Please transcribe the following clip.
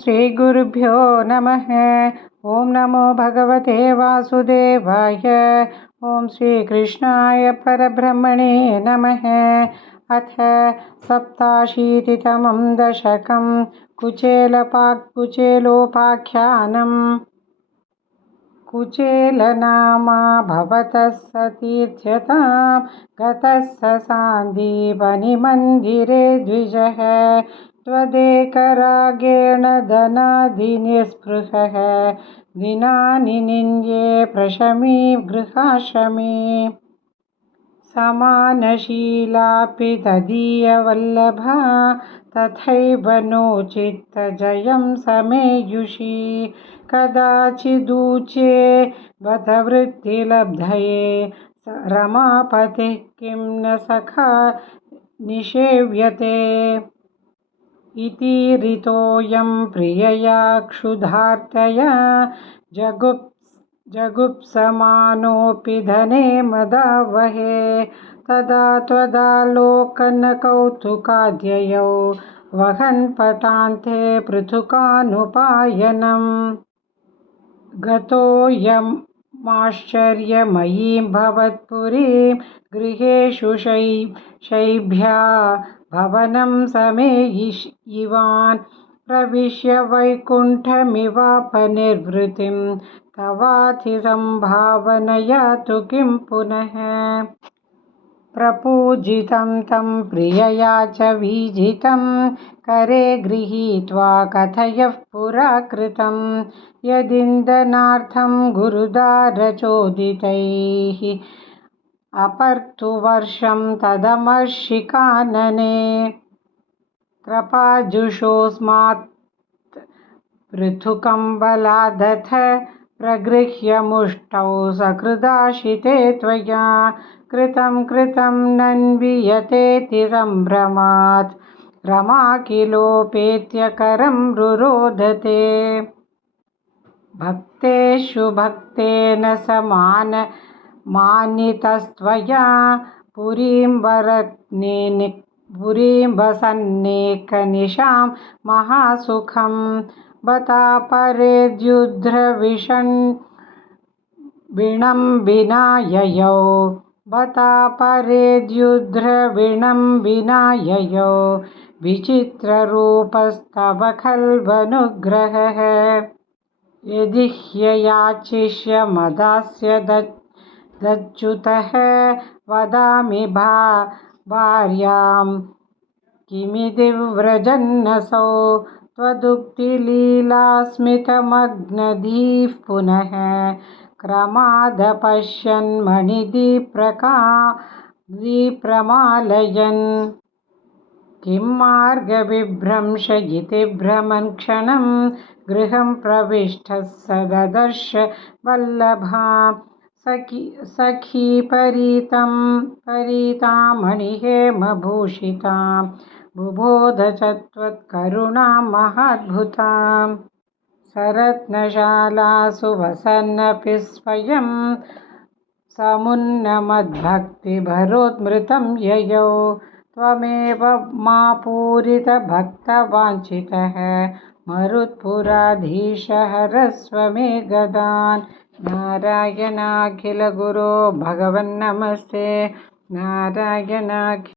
श्रीगुरुभ्यो नमः। ॐ नमो भगवते वासुदेवाय। ॐ श्रीकृष्णाय परब्रह्मणे नमः। अथ सप्ताशीतितमं दशकं कुचेलोपाख्यानम्। कुचेलनामा भवतः सतीर्थ्यतां गतः स सान्दीपनिमन्दिरे द्विजः। त्वदेकरागेण धनादिनिःस्पृहः दिनानि निन्ये प्रशमी गृहाश्रमे। समानशीलापि तदीयवल्लभा तथैव नोचित्तजयं समेयुषी। कदाचिदूचे बत वृत्तिलब्धये रमापतिः किं न सखा निषेव्यते। इतीरितोऽयं प्रियया क्षुधार्तया जगुप्समानोऽपि धने मदावहे। तदा त्वदालोकनकौतुकाद्ययौ वहन् पटान्ते पृथुकानुपायनम्। गतोऽयमाश्चर्यमयीं भवत्पुरीं गृहेषु शैभ्या भवनं समेयिवान् प्रविश्य वैकुण्ठमिवापनिर्वृतिं तवातिसंभावनया तु किं पुनः। प्रपूजितं तं प्रियया च वीजितं करे गृहीत्वा कथयः पुरा कृतं। यदिन्दनार्थं गुरुदारचोदितैः अपर्तुवर्षं तदमर्षिकानने। त्रपाजुषोऽस्मात् पृथुकं बलादथ प्रगृह्य मुष्टौ सकृदाशिते त्वया। कृतं नन्वियतेति सम्भ्रमात् रमा किलोपेत्य करं रुरोधते। भक्तेषु भक्तेन मानितस्त्वया पुरीं वसन्नेकनिशां महासुखं। बतापरेद्युद्रविणम्बिना ययौ विचित्ररूपस्तव खल्वनुग्रहः। यदि ह्ययाचिष्य मदास्य दच्युतः वदामि भार्यां किमिति व्रजन्नसौ। त्वदुक्तिलीलास्मितमग्नधीः पुनः क्रमादपश्यन्मणिदीप्रमालयन्। किं मार्गविभ्रंश इति भ्रमन् क्षणं गृहं प्रविष्टः स ददर्श वल्लभां। सखीपरीतां मणिहेमभूषितां बुबोध च त्वत्करुणां महाद्भुतां। सरत्नशालासु वसन्नपि स्वयं समुन्नमद्भक्तिभरोत्मृतं ययौ। त्वमेव मापूरितभक्तवाञ्छितः मरुत्पुराधीश हरस्व मे गदान्। नारायणाखिलगुरो भगवन्नमस्ते नारायणाखिल